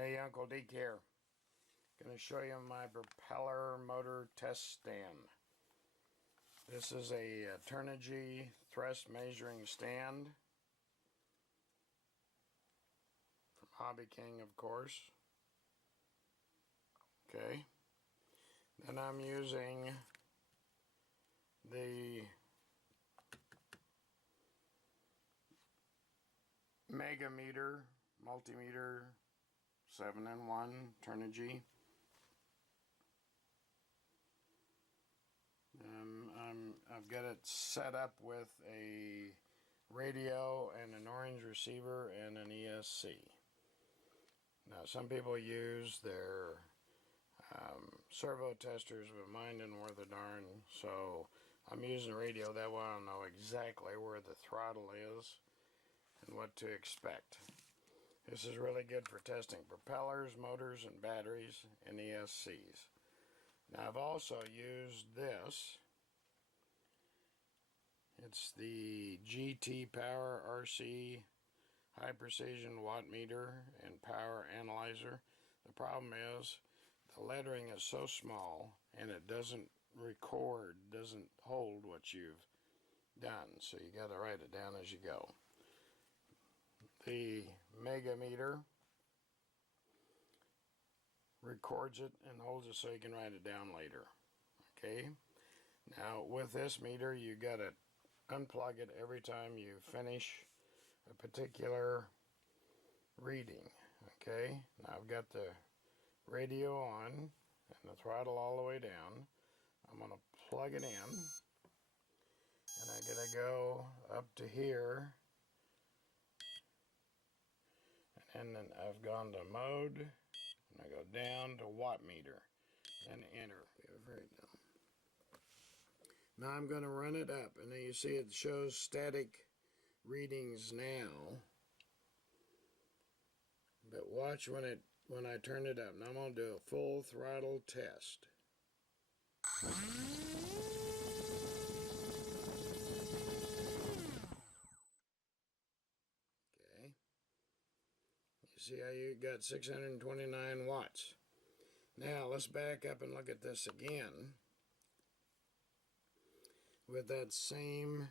Hey, Uncle Deke here. Going to show you my propeller motor test stand. This is a Turnigy thrust measuring stand from Hobby King, of course. Okay. Then I'm using the Multimeter 7-in-1 Turnigy. I've got it set up with a radio and an orange receiver and an ESC. Now some people use their servo testers, but mine didn't worth a darn, so I'm using radio. That way I'll know exactly where the throttle is and what to expect. This is really good for testing propellers, motors, and batteries and ESCs. Now I've also used this. It's the GT Power RC High Precision Watt Meter and Power Analyzer. The problem is the lettering is so small and it doesn't record, doesn't hold what you've done, so you got to write it down as you go. The Megameter records it and holds it so you can write it down later. Okay, now with this meter you got to unplug it every time you finish a particular reading. Okay, now I've got the radio on and the throttle all the way down. I'm going to plug it in and I'm going to go up to here, and then I've gone to mode and I go down to watt meter and enter. Now I'm going to run it up, and then you see it shows static readings now, but watch when I turn it up. Now I'm going to do a full throttle test. Okay, you see how you got 629 watts. Now let's back up and look at this again with that same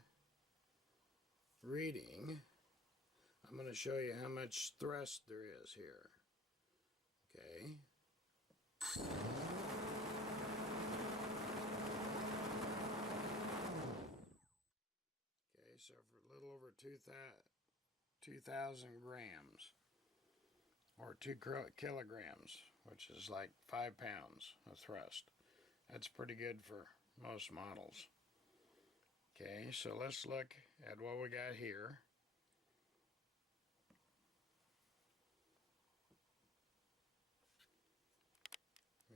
reading. I'm going to show you how much thrust there is here. Okay. Okay, so for a little over 2,000 grams, or 2 kilograms, which is like 5 pounds of thrust. That's pretty good for most models. Okay, so let's look at what we got here.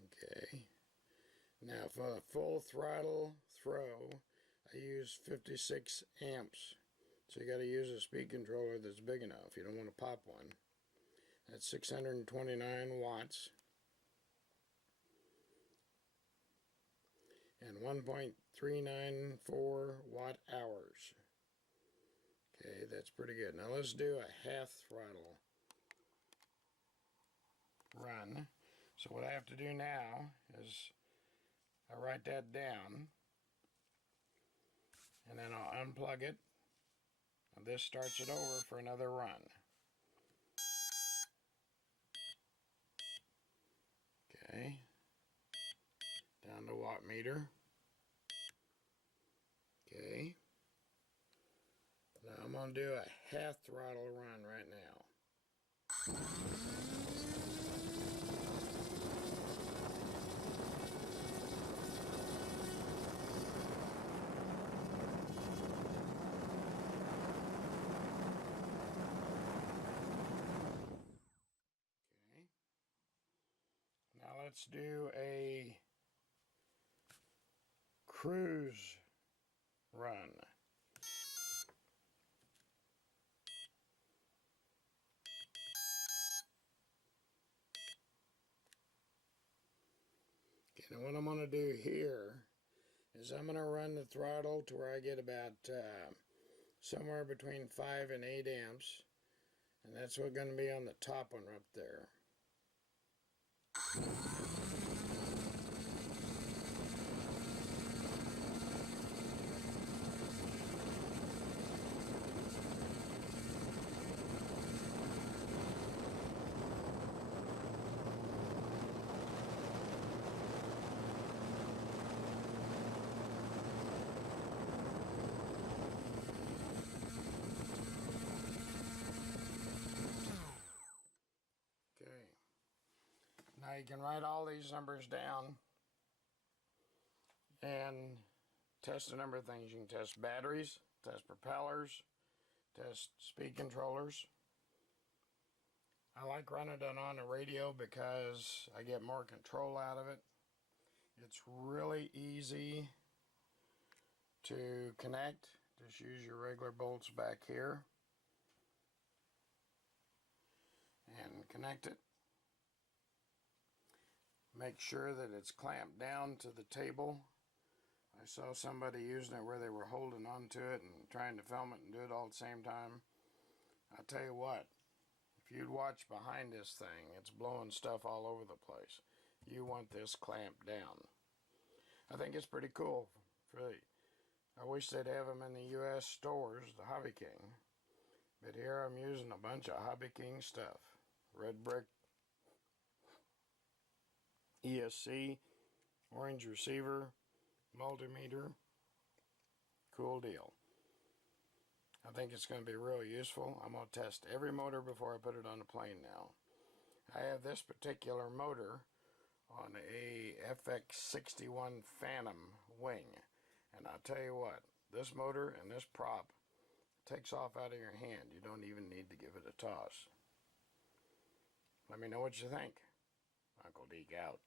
Okay, now for a full throttle throw, I use 56 amps. So you got to use a speed controller that's big enough. You don't want to pop one. That's 629 watts. And 1.394 watt hours. Okay, that's pretty good. Now let's do a half throttle run. So what I have to do now is I write that down, and then I'll unplug it, and this starts it over for another run. Okay, down to watt meter. Okay, now I'm going to do a half throttle run right now. Okay, now let's do a cruise run. Okay, now what I'm going to do here is I'm going to run the throttle to where I get about somewhere between 5 and 8 amps, and that's what's going to be on the top one up there. Now you can write all these numbers down and test a number of things. You can test batteries, test propellers, test speed controllers. I like running it on a radio because I get more control out of it. It's really easy to connect. Just use your regular bolts back here and connect it. Make sure that it's clamped down to the table. I saw somebody using it where they were holding onto it and trying to film it and do it all at the same time. I'll tell you what, if you'd watch behind this thing, it's blowing stuff all over the place. You want this clamped down. I think it's pretty cool. I wish they'd have them in the US stores, the Hobby King. But here I'm using a bunch of Hobby King stuff. Red brick, ESC, orange receiver, multimeter. Cool deal. I think it's going to be real useful. I'm going to test every motor before I put it on the plane now. I have this particular motor on a FX61 Phantom wing. And I'll tell you what, this motor and this prop takes off out of your hand. You don't even need to give it a toss. Let me know what you think. Uncle Deke out.